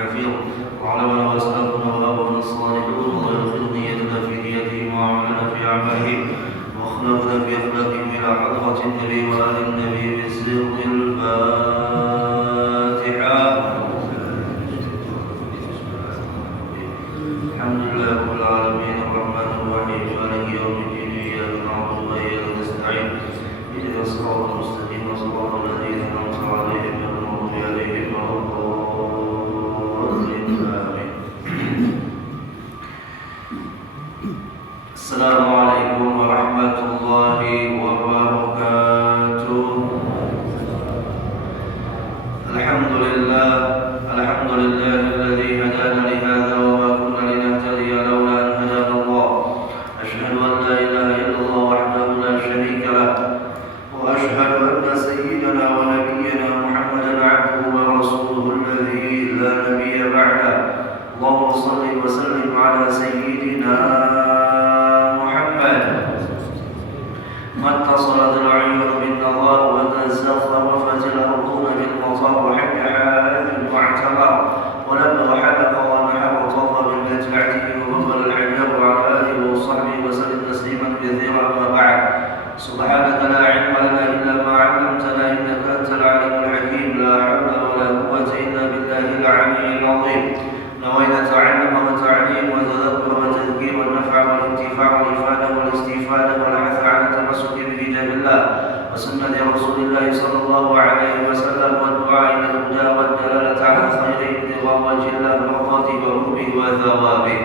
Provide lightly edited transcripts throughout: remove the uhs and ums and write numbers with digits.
حفيظ وعلمنا وأسلافنا وآباؤنا الصالحون الله يغفر نيتنا في نيتهم وعملنا في أعمالهم واخلقنا في أخلاقهم إلى حضرة النبي وآل النبي بسر الفاتحة. الحمد لله رب العالمين الرحمن الرحيم مالك يوم الدين إياك نعبد وإياك نستعين اهدنا الصراط المستقيم صراط الذين أنعمت عليهم غير المغضوب عليهم ولا الضالين آمين. السلام عليكم ورحمة الله وبركاته. الحمد لله الذي هدانا لهذا وما كنا لنهتدي لولا أن هدانا الله. أشهد أن لا إله إلا الله وحده لا شريك له وأشهد أن سيدنا ونبينا محمدا عبده ورسوله الذي لا نبي بعده. اللهم صل وسلم على سيدنا محمد ما اتصلت العيون بالنظر وتزخرفت الأرضون بالمطر وحج حال واعتمر ولبى حلق ونحر وطف بالمتبعته وبطل الحجاب وعلى آله وصحبه وسلم تسليما كثيرا. أما بعد سبحانك لا علم لنا إلا ما علمتنا إنك أنت العليم الحكيم. لا حول ولا قوة إلا بالله العلي العظيم. نوينا تعلم وتعليم وتذكر وتذكير والنفع والانتفاع والإفادة والاستفادة والحث على التمسك بكتاب الله وسنة رسول الله صلى الله عليه وسلم والدعاء إلى الهدى والدلالة على الخير ابتغاء وجه الله مرضاته وحبه وثوابه.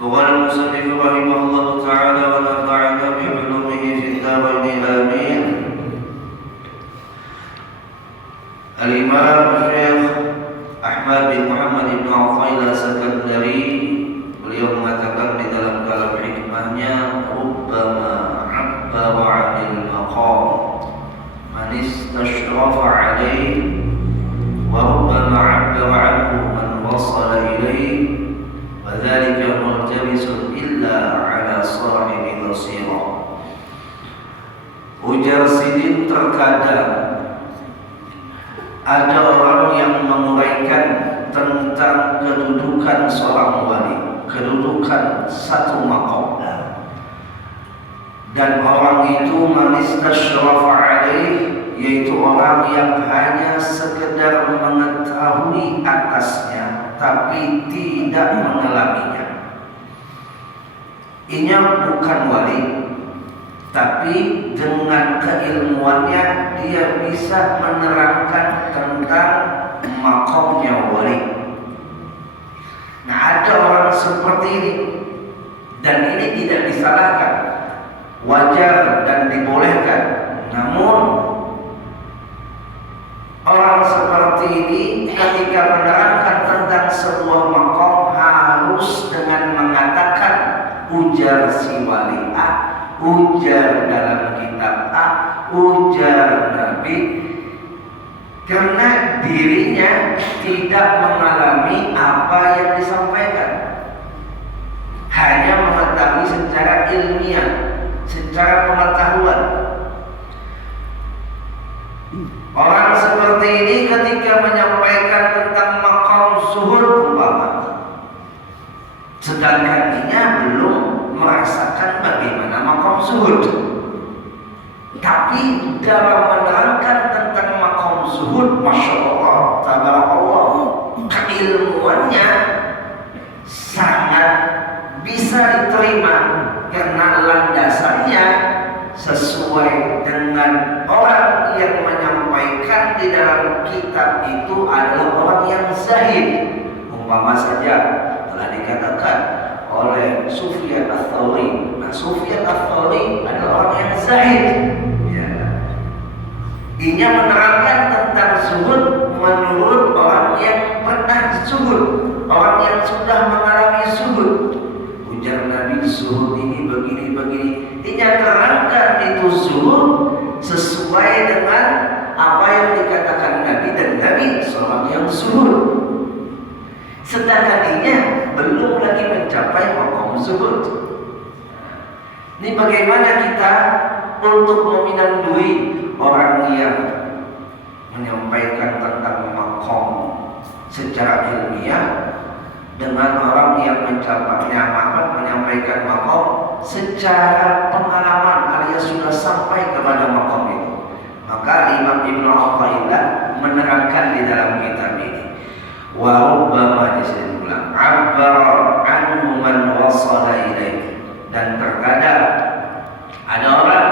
وقال المصنف رحمه الله تعالى ونفعنا بعلومه في الدارين آمين. الإمام الشيخ Ahmad bin Muhammad bin Athaillah Sakandari beliau mengatakan di dalam kalam hikmahnya, rubbama abbara 'anil maqam man istashrafa 'alaihi wa rubbama 'abbara 'anhu man wasala ilaihi wa dhalika multabisun illa 'ala sahibi basirah. Ujar Sidin, terkadang ada orang yang menguraikan tentang kedudukan seorang wali, kedudukan satu maqam, dan orang itu manistashrafa alaih, yaitu orang yang hanya sekedar mengetahui atasnya tapi tidak mengalaminya. Ini bukan wali, tapi dengan keilmuannya dia bisa menerangkan tentang makomnya wali. Nah, ada orang seperti ini, dan ini tidak disalahkan, wajar dan dibolehkan. Namun orang seperti ini ketika menerangkan tentang sebuah makom harus dengan mengatakan ujar si wali A, ujar dalam kitab A, ujar Nabi, karena dirinya tidak mengalami apa yang disampaikan, hanya mengetahui secara ilmiah, secara pengetahuan. Orang seperti ini ketika menyampaikan tentang maqam zuhud umpama, sedangkan dia belum merasakan bagaimana maqam zuhud, tapi dalam menerangkan tentang maqam zuhud, masya Allah, tabarakallah, keilmuannya sangat bisa diterima karena landasannya sesuai dengan orang yang menyampaikan di dalam kitab itu adalah orang yang zahid. Umpama saja telah dikatakan oleh Sufyan Ats-Tsauri. Nah, Sufyan Ats-Tsauri adalah orang yang zahid. Ya. Ia menerangkan tentang zuhud menurut orang yang pernah zuhud, orang yang sudah mengalami zuhud. Ujar Nabi, zuhud ini begini-begini. Ia terangkan itu zuhud sesuai dengan apa yang dikatakan Nabi, dan Nabi seorang yang zuhud. Sedangkan dia belum lagi mencapai maqam zuhud. Ini bagaimana kita untuk meminandui orang yang menyampaikan tentang maqam secara ilmiah dengan orang yang menyampaikan makom secara pengalaman alias sudah sampai kepada makom itu. Maka Imam Ibnu Athaillah menerangkan di dalam kitab ini, wa rubbama disebutlah abbara anhu man wasala ilaihi, dan terkadang ada orang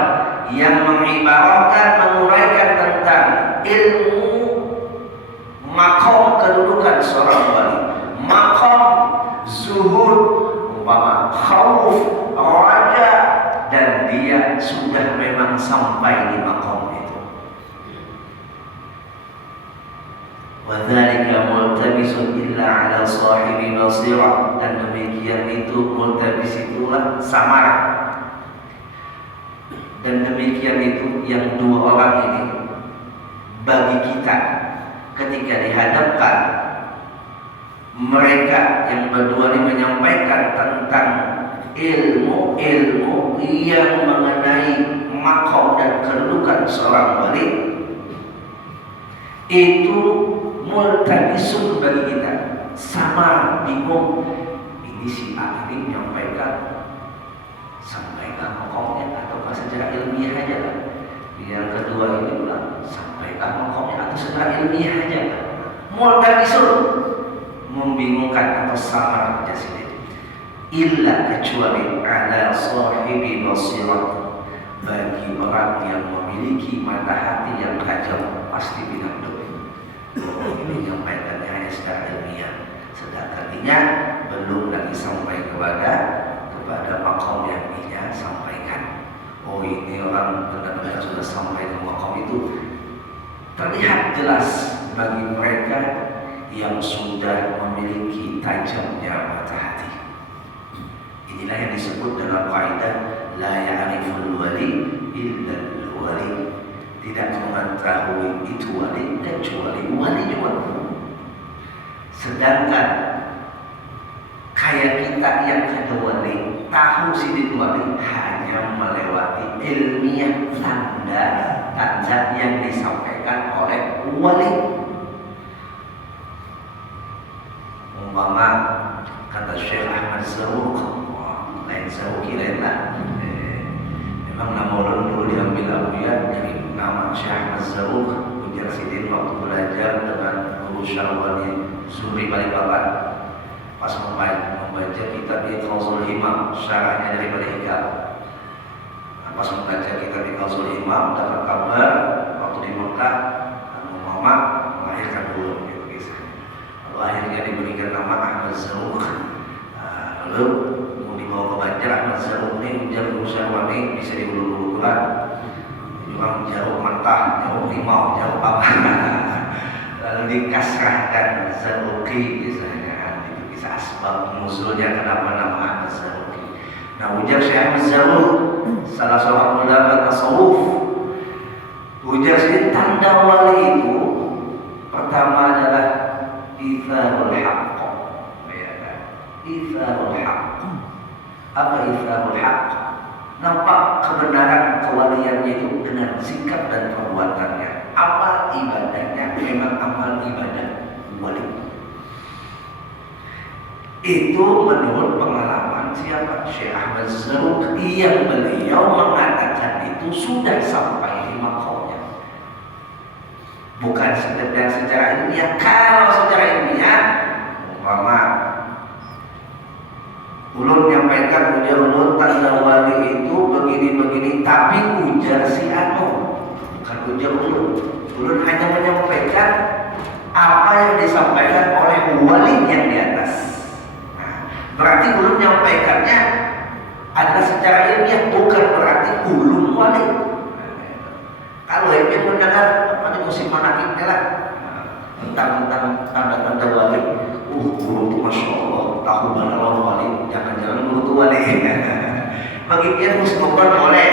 yang mengibaratkan, menguraikan tentang ilmu makom kedudukan seorang wali, makom zuhud, umpama khauf, raja, dan dia sudah memang sampai di makom itu. Wa dzalika multabisun illa ala sahibi basirah, dan demikian itu multabis itulah samar. Dan demikian itu yang dua orang ini bagi kita ketika dihadapkan mereka yang berdua ini menyampaikan tentang ilmu yang mengenai makom dan kedudukan seorang wali, itu multabisun bagi kita, sama bingung, ini si A ini menyampaikan sampaikan makomnya atau secara ilmiah aja kan? Yang kedua ini bilang sampaikan makomnya atau secara ilmiah aja kan? Multabisun, membingungkan atau samar saja sini. Illa kecuali ala sahibi basirah, bagi orang yang memiliki mata hati yang tajam pasti bilang ini menyampaikannya hanya secara ilmiah, sedangkan dia belum lagi sampai kepada makom yang dia sampaikan. Oh, ini orang benar-benar sudah sampai ke makom itu, terlihat jelas bagi mereka yang sudah memiliki tajamnya mata hati. Inilah yang disebut dalam kaidah la ya'riful wali illa al-wali, tidak mengetahui itu wali kecuali wali juga. Sedangkan kayak kita yang ada wali, tahu sidik wali hanya melewati ilmiah tanda-tanda yang disampaikan oleh wali. Umpama kata Syekh Ahmad Zarruq, lain Zarruqi lain lah. Memang nama orang dulu diambil Abuya dari nama Syekh Ahmad Zarruq. Ujar Sidin waktu belajar dengan Guru Syarwani Suri Balikpapan, pas membaca kitab Iqazul Himam, syarahnya daripada Hikam. Pas membaca kitab Iqazul Himam, dapat kabar waktu di Mekah Muhammad melahirkan dulu, gitu kisahnya. Lalu akhirnya diberikan nama Ahmad Zarruq. Lalu mau dibawa ke Banjar, Ahmad Zarruq ini ujar Guru Syarwani bisa diulur-uluran, memang jauh mentah, jauh limau, jauh apa. Lalu dikasrahkan Zarruqi misalnya. Itu kisah asbab nuzulnya kenapa nama Ahmad Zarruqi. Nah, ujar Syekh Ahmad Zarruq, salah seorang ulama tasawuf, ujar sini tanda wali itu pertama adalah itharul haqq. Itharul haqq. Apa itharul haqq? Nampak kebenaran kewaliannya itu dengan sikap dan perbuatannya. Amal ibadahnya memang amal ibadah wali. Itu menurut pengalaman siapa? Syekh Ahmad Zarruq, yang beliau mengatakan itu sudah sampai di makomnya. Bukan sekedar secara ilmiah. Kalau secara ilmiah, umpama ulun menyampaikan ujar ulun tanda wali itu begini-begini, tapi ujar si anu, bukan ujar ulun. Ulun hanya menyampaikan apa yang disampaikan oleh wali yang di atas. Nah, berarti ulun menyampaikannya adalah secara ilmiah, bukan berarti ulun wali. Kalau yang mendengar apa nih musim manakibnya lah tentang tanda-tanda wali, guru itu masya Allah tahu benar wali, jangan-jangan guru itu wali. Bagi dia musnubon boleh,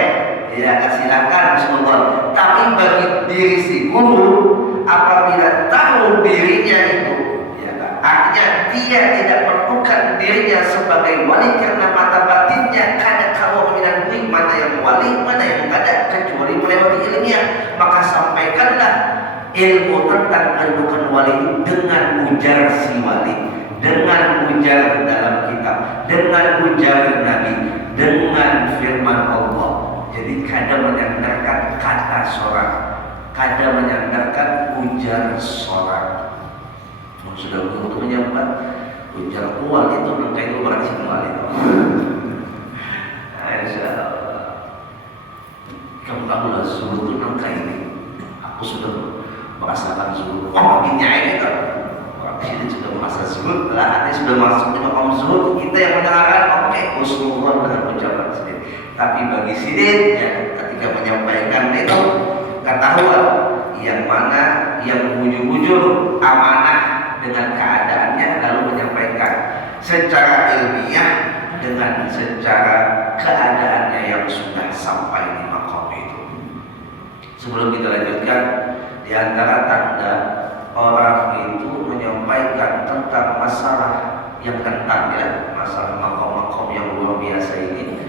ya silakan musnubon. Tapi bagi diri si guru, apabila tahu dirinya itu, ya, artinya dia tidak perlukan dirinya sebagai wali karena mata batinnya kadang kalau mengenai mana yang wali, mana yang ada, kecuali melewati ilmiah. Maka sampaikanlah ilmu tentang kedudukan wali itu dengan ujar si wali, dengan ujar dalam kitab, dengan ujar Nabi, dengan firman Allah. Jadi kadang menyandarkan kata seorang, kadang menyandarkan ujar seorang. Sudah untuk menyambat ujar uang itu nangka itu berarti wali. Insyaallah. Kamu tahu lah zuhud itu nangka ini. Aku sudah merasakan zuhud. Oh baginya ini kan. Orang sini sudah merasa zuhud. Lah ada sudah masuk di makam zuhud. Kita yang menerangkan oke, husnuzon dengan ucapan sendiri. Tapi bagi sidin ya, ketika menyampaikan itu ketahuan yang mana yang bujur-bujur amanah dengan keadaannya lalu menyampaikan secara ilmiah dengan secara keadaannya yang sudah sampai di makom itu. Sebelum kita lanjutkan, di antara tanda orang itu menyampaikan tentang masalah yang tentang ya, masalah makom-makom yang luar biasa ini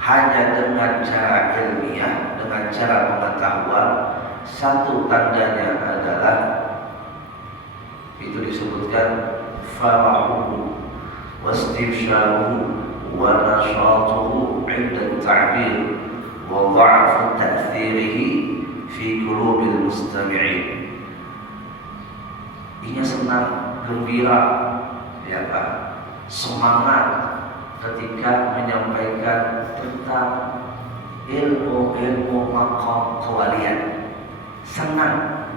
hanya dengan cara ilmiah, dengan cara pengetahuan. Satu tandanya adalah itu disebutkan farahuhu wastifsharuhu wa nashatuhu 'inda at-ta'bir wa dha'fu ta'thirihi fi qulubil mustami'in. Ia senang, gembira, ya Pak, semangat ketika menyampaikan tentang ilmu-ilmu maqam kewalian. Senang,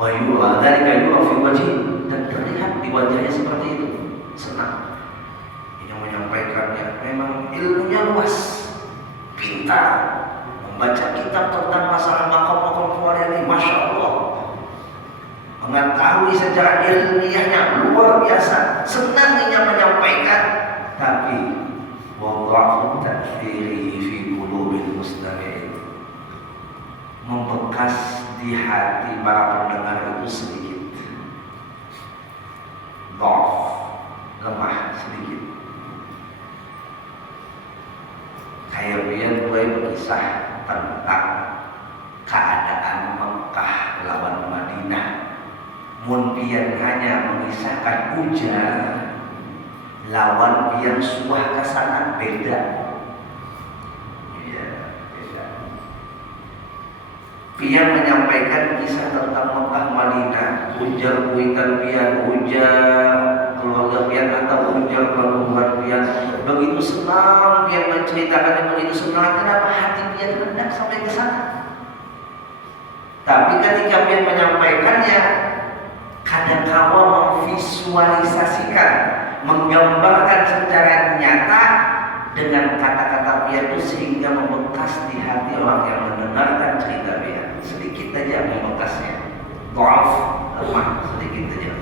wa yu'a dzalika yu'a fi wajhi, dan terlihat di wajahnya seperti itu, senang. Yang menyampaikannya memang ilmunya luas, pintar, membaca kitab tentang masalah makom-makom kewalian ini, masya Allah, mengetahui secara ilmiahnya luar biasa, senang dia menyampaikan. Tapi wadhafu ta'thirihi fi qulubil mustami'in, membekas di hati para pendengar itu sedikit, dhaf, lemah sedikit. Kayak dia mulai berkisah tentang keadaan Mekah lawan Madinah. Mun pian hanya mengisahkan ujar lawan pian suah kesana beda. Ya, beda. Pian menyampaikan kisah tentang Mekah Madinah, ujar kuitan pian, ujar keluarga pian atau ujar keluarga pian, begitu senang pian menceritakan, begitu senang. Kenapa hati pian hendak sampai ke sana? Tapi ketika pian menyampaikannya, kadang kala memvisualisasikan, menggambarkan secara nyata dengan kata-kata pian itu sehingga membekas di hati orang yang mendengarkan cerita pian. Sedikit saja membekasnya, dhaf, lemah sedikit saja.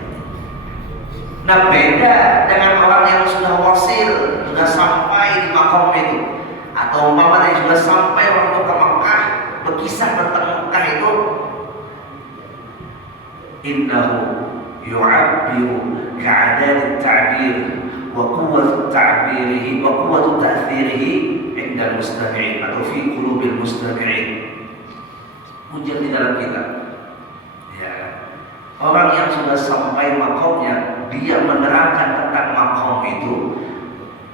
Nah beda dengan orang yang sudah wasil, sudah sampai di makom itu, atau umpamanya sudah sampai waktu ke Mekah, berkisah tentang Mekah itu, innahu yu'abbiru ka'adad at-ta'bir wa quwwat ta'birihi wa quwwat ta'thirihi 'inda al-mustami'in atau fi qulubil mustami'in. Ujar di dalam kitab. Ya. Orang yang sudah sampai makomnya, dia menerangkan tentang makom itu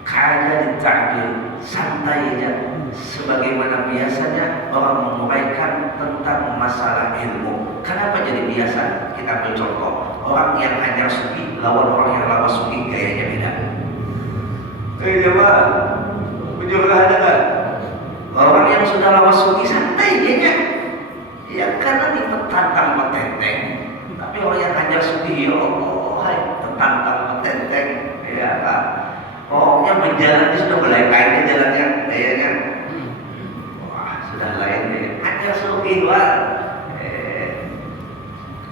ka'adad at-ta'bir, santai aja, sebagaimana biasanya orang menguraikan tentang masalah ilmu. Kenapa jadi biasa? Kita ambil contoh, orang yang hanya sufi lawan orang yang lama sufi gayanya beda. Jemaah, menjurah ada kan? Orang yang sudah lama sufi santai gayanya, ya karena ini petantang petenteng. Tapi orang yang hanya sufi, ya Allah, hai petantang petenteng, ya kan? Pokoknya berjalan sudah mulai kainnya jalannya, gayanya, wah sudah lain nih. Hanya sufi wah.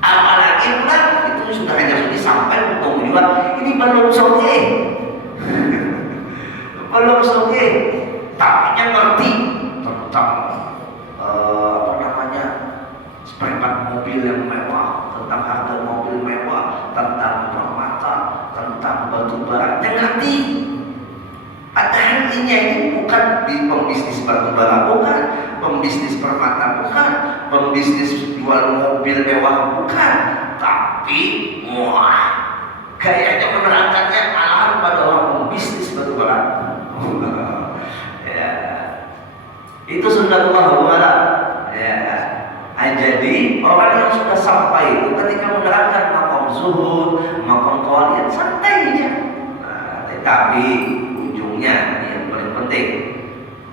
Apalagi bukan itu sudah hanya sudah sampai untuk menjual, ini belum soge, belum soge, tapi yang ngerti tentang apa namanya seperempat mobil yang mewah, tentang harga mobil mewah, tentang permata, tentang batu bara, yang ngerti. Padahal ini bukan di pembisnis batu bara, bukan pembisnis permata, bukan pembisnis jual mobil mewah, bukan, tapi Tapi kayaknya menerangkannya malahan pada orang bisnis batu-bara. Ya. Itu sunnatullah wala. Ya. Jadi orang yang sudah sampai itu ketika menerangkan makom zuhud, makom qawaliyat santai aja. Tapi ujungnya yang paling penting,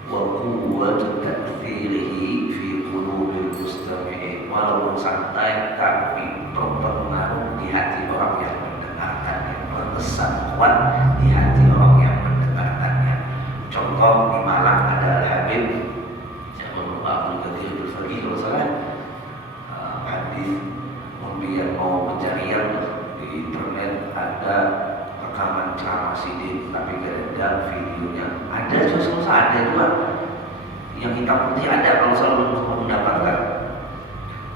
wa quwwatu ta'thirihi fi qulubil mustami'in. Walaupun santai tapi berpengaruh di hati orang yang mendengarkannya, berkesan kuat di hati orang yang mendengarkannya. Contoh di Malang ada Al-Habib yang Abdul Qadir Al-Faqih kalau salah, hadis kemudian mau pencarian di internet ada rekaman ceramah sidin tapi gak ada videonya. Ada susah ada juga yang hitam putih ada kalau selalu mendapatkan.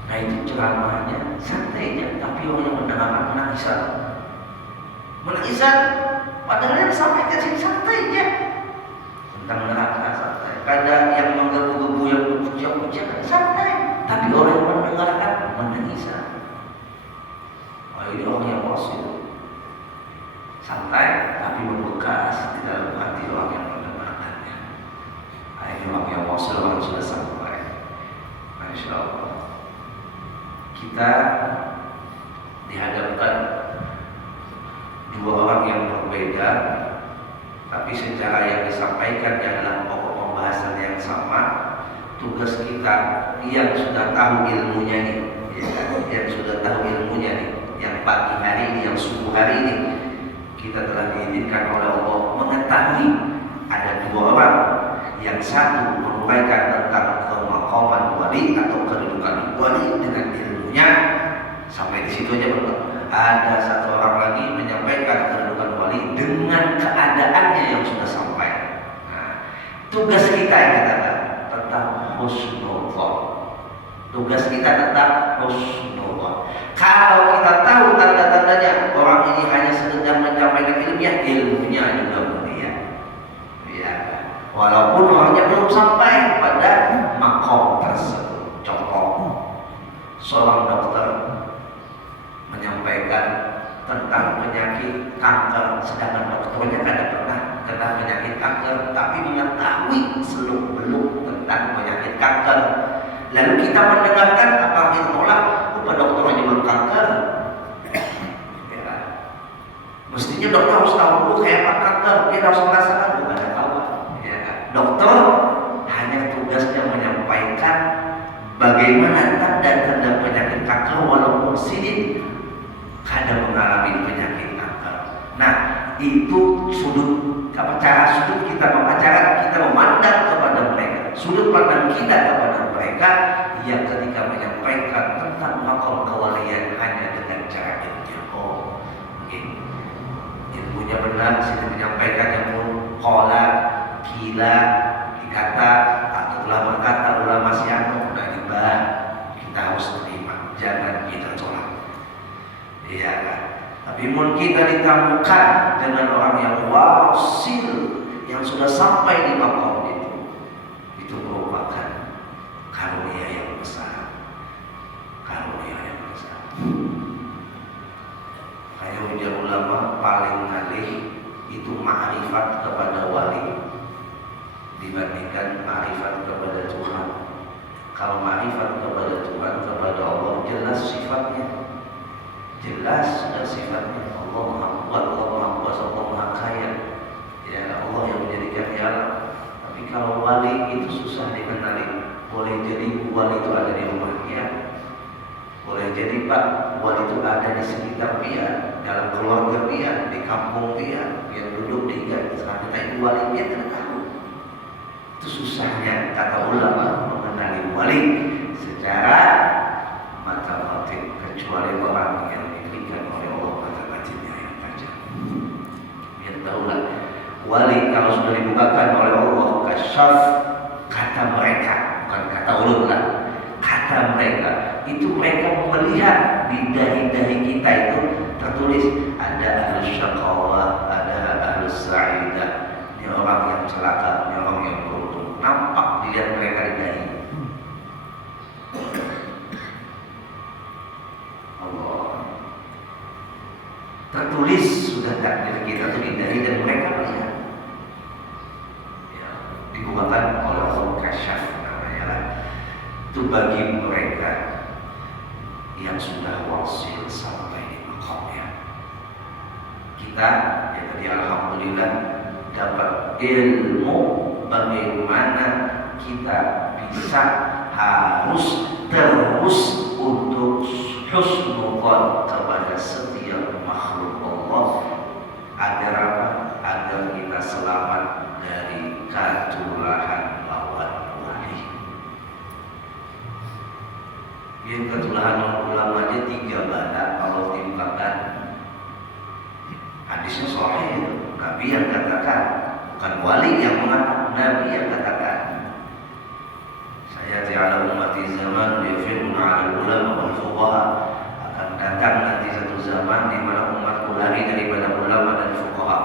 Nah itu ceramahnya santai aja, tapi orang yang mendengarkan menangisan padahal yang sampaikan sih santai aja tentang menerangkan santai. Kadang yang menggebu-gebu yang puja-puja santai, tapi orang yang mendengarkan menangisan. Ini orang yang wasil santai tapi membekas di dalam hati orang yang mendengarkannya. Ini orang yang wasil, orang sudah sampai. Masya Allah. Kita dihadapkan dua orang yang berbeda, tapi secara yang disampaikan adalah pokok pembahasan yang sama. Tugas kita yang sudah tahu ilmunya nih, yang sudah tahu ilmunya nih, yang pagi hari ini, yang subuh hari ini, kita telah diizinkan oleh Allah mengetahui ada dua orang. Yang satu menuraikan tentang kemaqaman wali atau kedudukan wali dengan ilmunya, sampai di situ aja betul. Ada satu orang lagi menyampaikan kedudukan wali dengan keadaannya yang sudah sampai. Nah, tugas kita yang katakan tentang husnullah. Tugas kita tentang husnullah. Kalau kita tahu tanda-tandanya orang ini hanya sekedar menyampaikan ilmunya juga mulia. Ya. Walaupun orangnya belum sampai pada makom tersebut. Contoh, seorang dokter menyampaikan tentang penyakit kanker, sedangkan dokternya tidak pernah kena penyakit kanker, tapi mengetahui seluk-beluk tentang penyakit kanker. Lalu kita mendengarkan apa yang ditolak, dokternya belum kanker. Ya. Mestinya dokter harus tahu dulu kayak apa kanker, dia harus merasakan, bukan ada tahu. Ya. Dokter hanya tugasnya menyampaikan bagaimana tanda-tanda penyakit kanker walaupun sidin kadang mengalami penyakit kanker. Nah, itu cara sudut kita memandang kepada mereka. Sudut pandang kita kepada mereka yang ketika menyampaikan tentang makom kewalian hanya dengan cara ilmunya. Oh, ilmunya benar, sini menyampaikannya pun qala, kila, dikata atau telah berkata ulama siapa udah dibahas, kita harus terima, jangan kita tolak. Iya kan? Tapi mun kita ditemukan dengan orang yang wasil, yang sudah sampai di makom itu merupakan karunia yang besar. Karunia yang besar. Hanya ujar ulama paling alih itu ma'rifat kepada wali dibandingkan ma'rifat kepada Tuhan. Kalau ma'rifat kepada Tuhan, kepada Allah, jelas sifatnya. Jelas sudah sifatnya. Allah Maha Kuat, Allah Maha Kuasa, Allah Maha Kaya. Ya, Allah yang menjadikan alam. Tapi kalau wali itu susah dikenali. Boleh jadi wali itu ada di rumah dia, boleh jadi Pak wali itu ada di sekitar dia, dalam keluarga dia, di kampung dia duduk di sekarang kita itu wali dia tidak tahu. Itu susahnya kata ulama mengenali wali secara mata batin, kecuali orang yang diberikan oleh Allah mata batinnya yang tajam. Biar tahulah wali kalau sudah dibukakan oleh Allah kasyaf, kata mereka, bukan kata ulun lah, kata mereka itu mereka melihat di dahi-dahi kita itu tertulis ada ahlus syaqawah, ada ahlus sa'idah. Ini orang yang celaka, ini orang yang beruntung. Nampak dilihat mereka di dahi. Allah. tertulis sudah takdir kita itu dihindari dan mereka melihat. Ya, digunakan oleh Allah kasyaf namanya lah. Itu bagi mereka yang sudah wasil sampai di makamnya. Kita ya tadi alhamdulillah dapat ilmu bagaimana kita bisa harus terus untuk husnuzan kepada setiap makhluk Allah agar apa? Agar kita selamat dari ketulahan lawan wali. Yang ketulahan ulama aja 3 bala kalau timpakan. Hadisnya sahih, Nabi yang katakan, bukan wali yang mengatakan, Nabi yang katakan. Saya ta'ala ummati zaman yafirun 'ala ulama wal fuqaha, akan datang nanti satu zaman di mana umatku lari daripada ulama dan fuqaha.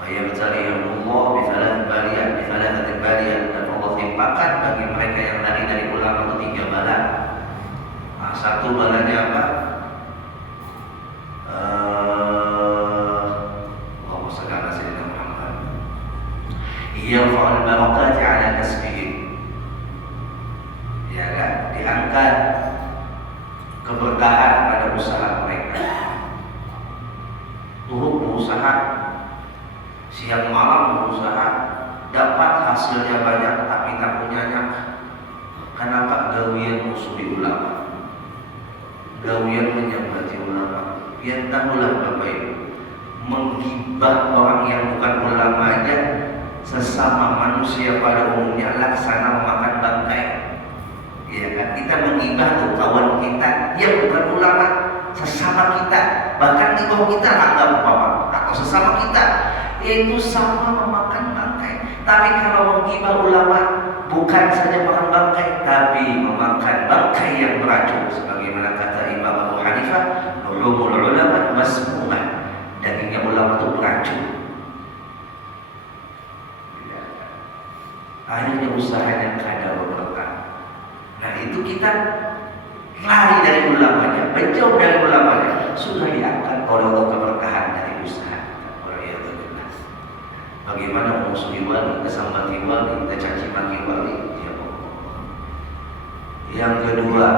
Fayabtaliyahumullah bi thalathati baliyat, dan Allah timpakan bagi mereka yang lari dari ulama itu 3 bala. Nah, satu balanya apa? Yarfa'ul barakati 'ala kasbihim. Ya kan? Diangkat keberkahan pada usaha mereka. Turut berusaha, siang malam berusaha, dapat hasilnya banyak tapi tak punyanya. Kenapa? Gawian musuhi ulama, gawian menyembati ulama. Biar tahulah Bapak Ibu, menggibah orang yang bukan ulama aja sesama manusia pada umumnya laksana memakan bangkai. Ya kan, kita menggibah tuh kawan kita yang bukan ulama, sesama kita, bahkan di bawah kita anggap apa atau sesama kita, itu sama memakan bangkai. Tapi kalau menggibah ulama bukan saja makan bangkai, tapi memakan bangkai yang beracun, sebagaimana kata Imam Abu Hanifah, luhumul ulama masmumah, dagingnya ulama itu beracun. Akhirnya usahanya kada berkah. Nah itu kita lari dari ulamanya, menjauh dari ulamanya, sudah diangkat oleh Allah keberkahan dari usaha. Bagaimana memusuhi wali, kesambati wali, kecaci maki wali, ya Allah. Yang kedua,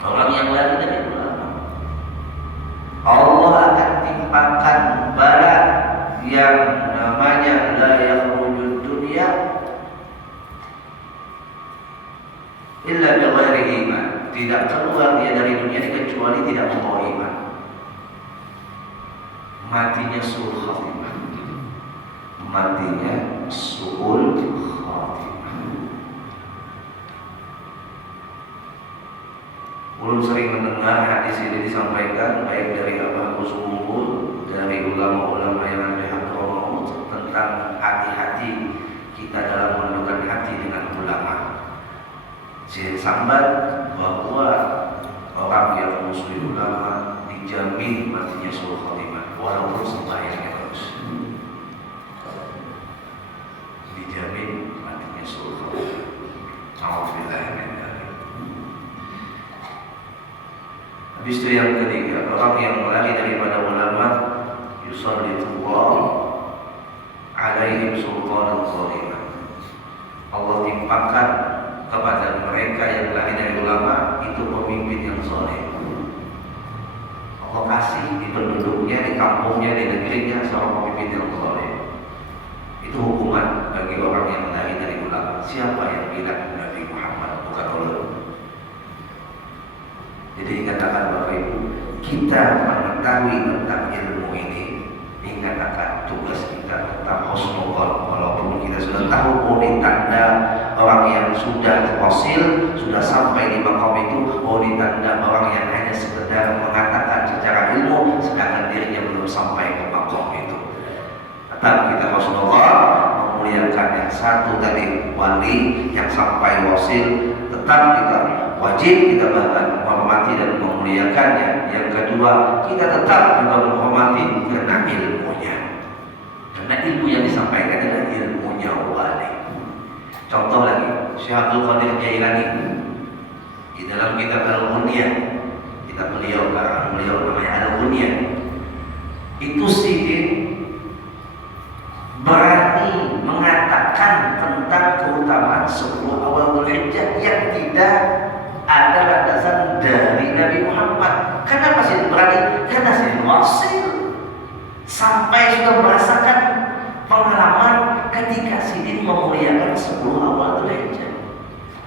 orang yang lari dari ulama, Allah akan timpakan bala yang namanya la yakhrujud dunya illa bi ghairi iman. Tidak keluar dia dari dunia kecuali tidak membawa iman. Matinya suul khatimah. Matinya suul khatimah. Ulun sering mendengar hadis ini disampaikan baik dari Abah Gus Kumpul, dari ulama-ulama yang ada di Hadramaut, tentang hati-hati kita dalam menundukkan hati dengan ulama. Saya sambat bahwa orang yang musuhi ulama dijamin matinya suul khatimah walaupun sembahyangnya terus. Dijamin matinya suul khatimah. Alhamdulillah. Habis itu yang ketiga, orang yang lari daripada ulama yusallitullah alaihim sultanan zaliman. Allah timpakan kepada mereka yang lari dari ulama itu pemimpin yang zalim. Allah kasih di penduduknya, di kampungnya, di negerinya seorang pemimpin yang zalim. Itu hukuman bagi orang yang lari dari ulama. Siapa yang bilang Nabi Muhammad bukan ulama? Jadi dikatakan Bapak Ibu, kita mengetahui tentang ilmu ini, dikatakan tugas kita tentang husnuzan. Walaupun kita sudah tahu ini tanda orang yang sudah wasil, sudah sampai di makam itu, ini tanda orang yang hanya sekedar mengatakan secara ilmu, sedangkan dirinya belum sampai ke makam itu. Tetap kita husnuzan, memuliakan yang satu tadi wali yang sampai wasil, tetap kita wajib kita bahkan menghormati dan memuliakannya. Yang kedua, kita tetap juga menghormati karena ilmunya. Karena ilmu yang disampaikan adalah ilmunya wali. Contoh lagi, Syekh Abdul Qadir Jailani di dalam kitab Al-Ghunyah, kitab beliau namanya Al-Ghunyah. Itu Sidin berani mengatakan tentang keutamaan 10 awal Dzulhijjah yang tidak ada landasan dari Nabi Muhammad. Kenapa Sidin berani? Karena Sidin wasil, sampai sudah merasakan pengalaman ketika Sidin memuliakan 10 awal Dzulhijjah.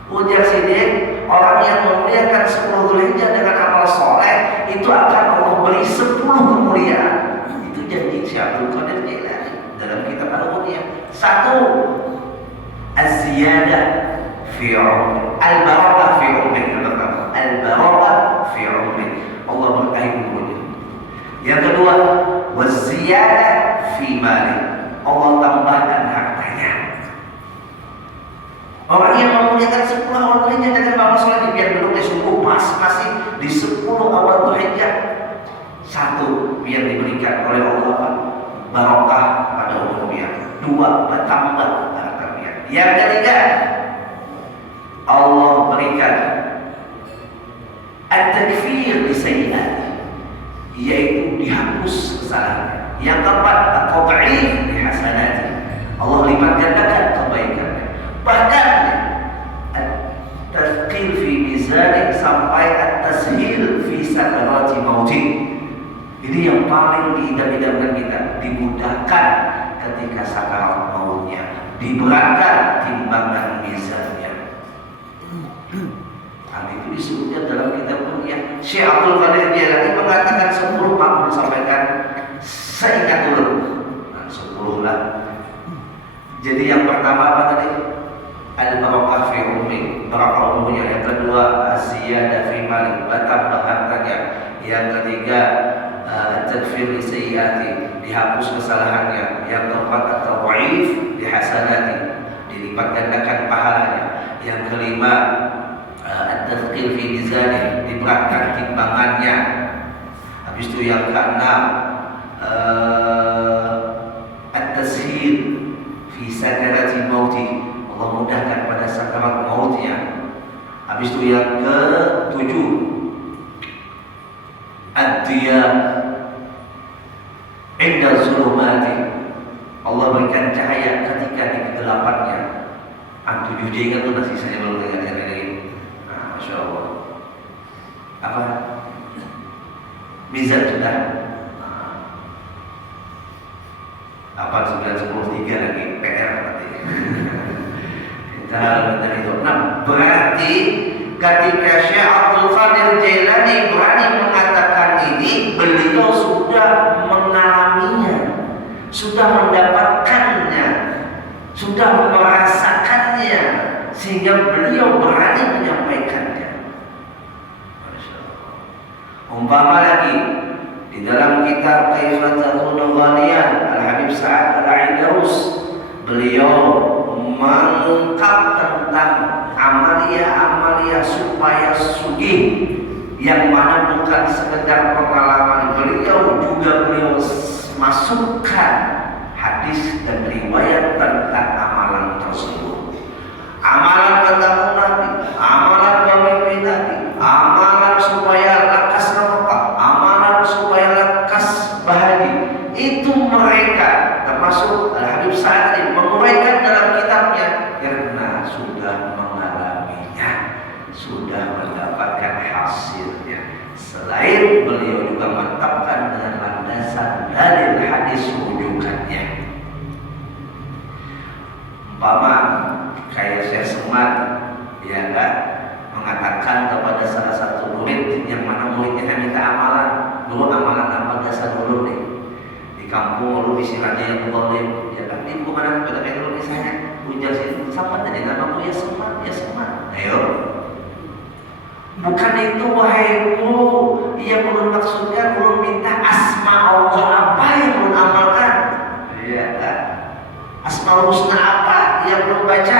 Ujar Sidin, orang yang memuliakan 10 Dzulhijjah dengan amal soleh itu akan Allah beri 10 kemuliaan. Itu janji Syekh Abdul Qadir Jailani dalam kitab Al-Ghunyah. 1. Az-ziyadah fi umri, al-barakah fi umri. Al-barakah fi umri, Allah berkahi umurnya. Yang kedua, waz-ziyadah fi mali, Allah tambahkan hartanya. Orang yang memuliakan 10 awal Dzulhijjah dengan amal soleh biar belum disungguh masih di 10 awal Dzulhijjah. 1, biar diberikan oleh Allah barokah pada umurnya. 2, bertambah hartanya. Yang ketiga, Allah berikan at-takfir li sayyi'at, yaitu dihapus kesalahannya. Yang keempat, at-tad'if li hasanati, Allah lipat gandakan kebaikannya. Bahkan at-tazkil fi mizani sampai at-tashil fi sakarati mauti. Ini yang paling diidam-idamkan kita, dimudahkan ketika sakarat mautnya, diberatkan timbangan mizannya. Hal itu disebutnya dalam kitab Ghunyah. Syekh Abdul Qadir Jailani mengatakan 10 makmum, sampaikan seingat dulu. 10 lah. Jadi yang pertama apa tadi? Al-barakah fi ummi, barakah umurnya. Yang kedua, az-ziyadah fi mali, bertambah hartanya. Yang ketiga, at-takfir li sayyiati, dihapus kesalahannya. Yang keempat, at-tad'if li hasanati, dilipat gandakan pahalanya. Yang kelima, at-tazkir fi mizani, diberatkan timbangannya. Habis itu yang keenam, at-tashil fi sakarati mauti, Allah mudahkan pada sakarat mautnya. Habis itu yang ketujuh, ad-diya inda zulumati, Allah berikan cahaya ketika di kegelapannya. 7 dia ingat tuh, masih saya belum dengar lagi. Masya Allah. Apa? Mizan sudah. Apa 9, 10, 3 lagi PR berarti. Kita dari itu. Nah, berarti ketika Syekh Abdul Qadir Jailani berani mengatakan ini, beliau sudah mengalaminya, sudah mendapatkannya, sudah merasakannya, sehingga beliau berani menyampaikannya. Umpama lagi di dalam kitab Kaifa Takunu Ghaniyan Al-Habib Sa'ad Al-Aidarus, beliau mengungkap tentang amalia-amalia supaya sugih, yang mana bukan sekedar pengalaman beliau, juga beliau masukkan hadis dan riwayat tentang amalan tersebut. Amalan bertemu Nabi, amalan pemimpin Nabi, amalan supaya lekas Ramadan, amalan supaya lekas bahagia. Itu mereka, termasuk Al-Habib Sa'ad menguraikan dalam kitabnya, karena sudah mengalaminya, sudah mendapatkan hasilnya. Selain beliau juga mantapkan dengan landasan dalil hadis rujukannya. Umpama kayak Syekh Semad, ya enggak, mengatakan kepada salah satu murid, yang mana muridnya minta amalan. Dulu amalan apa dasar dulu nih di kampung, lalu isi raja yang zalim, ya kan, ini bukan kepada kayak dulu misalnya ujar sih, sama tadi namamu ya Semad, ya Semad. Ayo, bukan itu wahai guru, ia belum maksudnya belum minta asma Allah apa yang belum amalkan, ya kan, asmaul husna apa yang belum baca,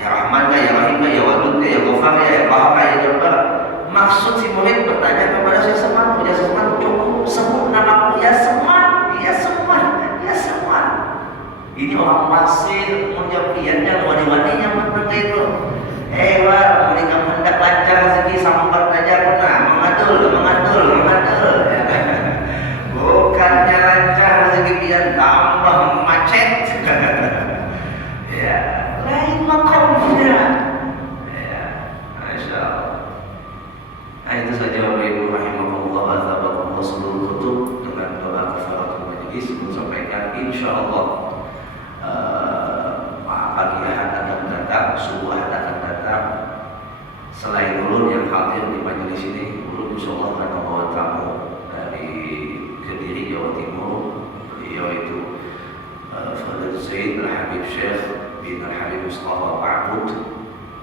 ya Rahman ya Rahim ya Wadud ya Ghafar ya Qahhar ya Jabbar. Maksud si murid bertanya kepada Syekh Semad, ya Semad, cukup sebut namaku ya Semad, ya Semad, ya Semad. Ini orang masih menyapiannya wani-waninya menang itu. Wah, mereka hendak lancar rezeki sambat aja pernah mengadul. Bukannya Habib Syekh bin Habib Mustafa Ma'bud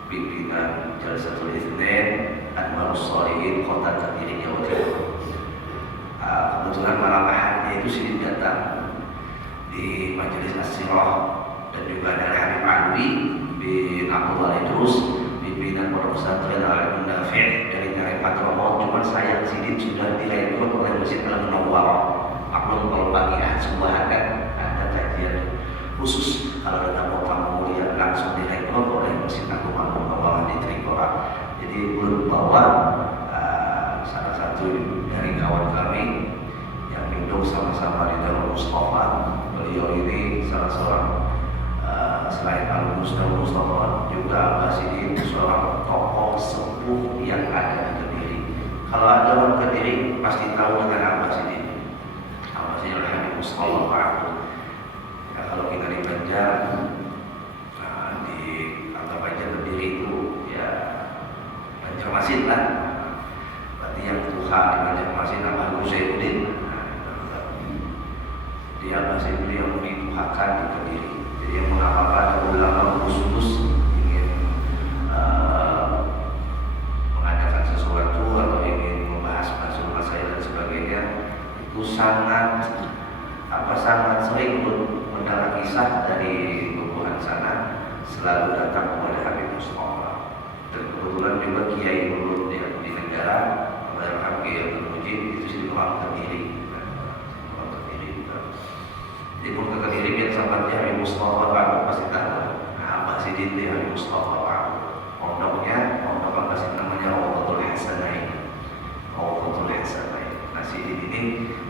pimpinan Jalsatul Itsnain Anwarus Shalihin Kota Kediri Jawa Timur. Kebetulan malam ahadnya itu Sidin datang di Majelis As-Sirah, dan juga ada Habib Alwi bin Abdullah Idrus pimpinan Pondok Pesantren Al-Munafi' dari Tarekat Romo. Cuman sayang Sidin sudah direkrut oleh Masjid Al-Munawwarah. Maklum kalau pagi subuhan kan ada kajian khusus, kalau ada tamu-tamu mulia langsung direkrut oleh Masjid Al-Munawwarah di Trikora. Jadi belum bawa salah satu dari kawan kami yang hidup sama-sama di Darul Mustafa. Beliau ini salah seorang selain Al-Mustafa juga Al-Basidin, seorang tokoh sepuh yang ada di Kediri. Kalau ada orang Kediri pasti tahu dengan Al-Basidin. Al-Basidin Al-Habib Mustafa Ma'bud. Ya, kalau kita di Banjar, di anggap aja Kediri itu ya Banjarmasin lah. Berarti yang Tuhan di Banjarmasin Abah Husayuddin. Dia Al-Basidin yang dituhakan di Kediri. Jadi yang mengapa ada ulama khusus ingin mengadakan sesuatu atau ingin membahas masalah dan sebagainya, itu sangat sering mendengar kisah dari lingkungan sana, selalu datang kepada Habib Mustafa. Dan kebetulan juga Kiai Mulut di negara Al Kiai Mujib itu di orang Kediri. Di Purta Kediri yang sahabatnya Habib Mustafa Ma'bud pasti tahu. Al-Basidin di Habib Mustafa Ma'bud. Pondok masih namanya Rawdatul Hasanain. Rawdatul Hasanain. Nah, Sidin ini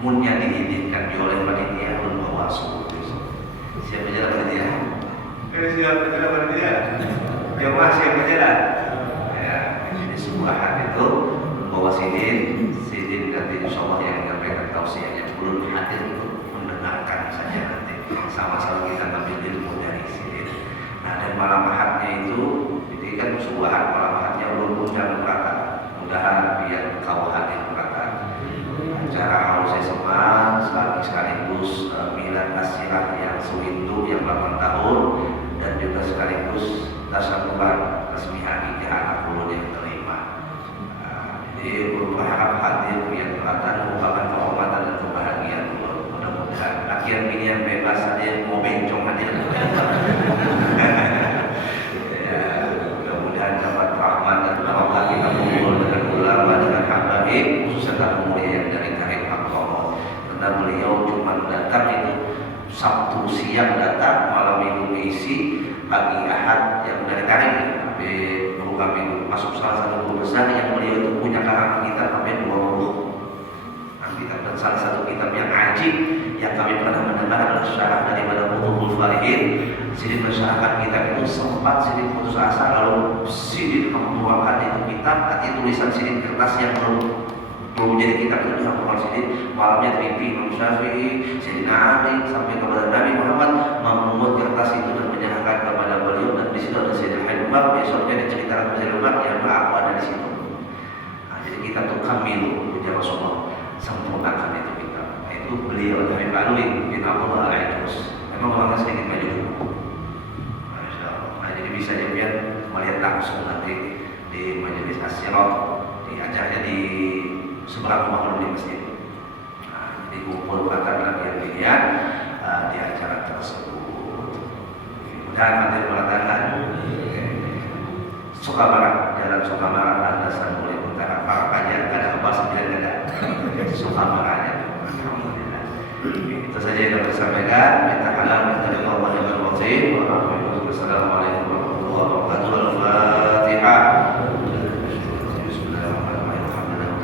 munnya diizinkan oleh panitia membawa suku. Siapa jalan panitia? Siapa jalan panitia? Jemaah siapa jalan? Ya, jadi sebuah hal itu membawa Sidin nanti insyaallah yang menyampaikan tausiahnya belum hadir itu mendengarkan saja nanti sama-sama kita ambil ilmu dari Sidin. Nah, dan malam ahadnya itu ini kan subuhan, malam ahadnya belum undang merata. Mudahan biar kau hadir merata. Acara haus seman sekaligus milad Asirah yang sewindu yang 8 tahun, dan juga sekaligus tasabuhan resmi hakiki anak ulun yang terima. Jadi berharap hadir biar merata merupakan kehormatan dan kebahagiaan ulun. Mudah-mudahan akhir pilihan bebas hadir, mau bencong hadir. Mudah-mudahan dapat rahmat dan barokah kita kumpul dengan ulama, dengan habaib, khususnya tamu mulia yang dari Tarekat Romo. Karena beliau cuma datang itu Sabtu siang datang, malam minggu mengisi, pagi ahad yang dari Tarekat bukan minggu masuk salah satu guru besar yang beliau itu punya karangan kitab sampai 20 kitab, dan salah satu kitab yang ajib yang kami pernah mendengar adalah syarah daripada Futuhul Farihin. Sidin mensyarahkan kitab itu, sempat Sidin putus asa, lalu Sidin membuangkan itu kitab, artinya tulisan Sidin kertas yang belum jadi kitab itu dihapuskan Sidin. Malamnya mimpi Imam Syafi'i, Sidin Ali sampai kepada Nabi Muhammad, membuat kertas itu dan menyerahkan kepada beliau, dan di situ ada Sidin Haidumar. Besoknya diceritakan Sidin Haidumar yang aku ada di situ. Nah, jadi kitab itu kami ujar Rasulullah, sempurnakan itu kitab. Nah, itu beliau Habib Alwi bin Abdullah Idrus. Memang orangnya sedikit maju. Masya Allah. Nah, jadi bisa dia melihat langsung nanti di Majelis As-Sirah, diajarnya di sebelah rumah di masjid. Nah, jadi kumpulkan kajian di acara tersebut. Mudah-mudahan hadir mengatakan Sukamara, Jalan Sukamara, landasan mulai utara. Para kajian ada apa 9 ada. Sukamaranya. Alhamdulillah. Itu saja yang dapat disampaikan. Minta halal, minta Allah yang berwajib. Wassalamualaikum warahmatullahi wabarakatuh.